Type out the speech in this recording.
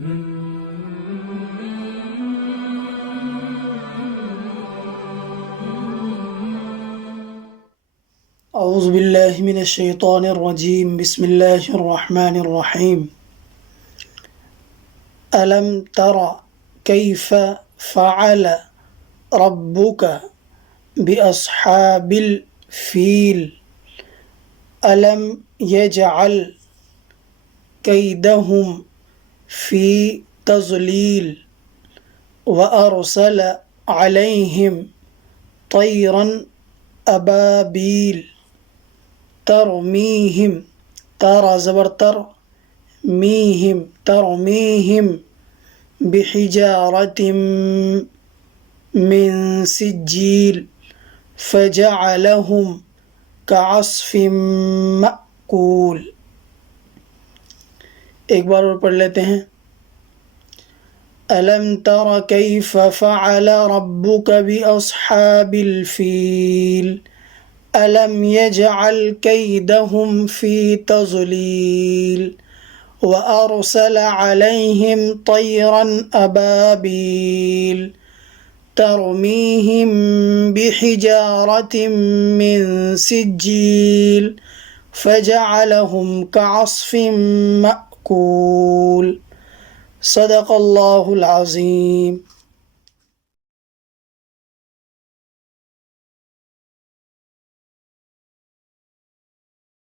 أعوذ بالله من الشيطان الرجيم بسم الله الرحمن الرحيم ألم تر كيف فعل ربك بأصحاب الفيل ألم يجعل كيدهم في تضليل وأرسل عليهم طيرا أبابيل ترميهم ترى زبرتر ترميهم بحجارة من سجيل فجعلهم كعصف مأكول। एक बार और पढ़ लेते हैं। अलम तरा कैफ फ़अल रब्बुक बिअस्हाबिल फ़ील अलम यजअल कैदहुम फ़ी तज़लील वअरसल अलैहिम तयरन अबाबील तरमीहिम बिहिजारतिम मिन सिज्जील फजअलहुम कअस्फिम मअकूल। सदक़ल्लाहुल अज़ीम।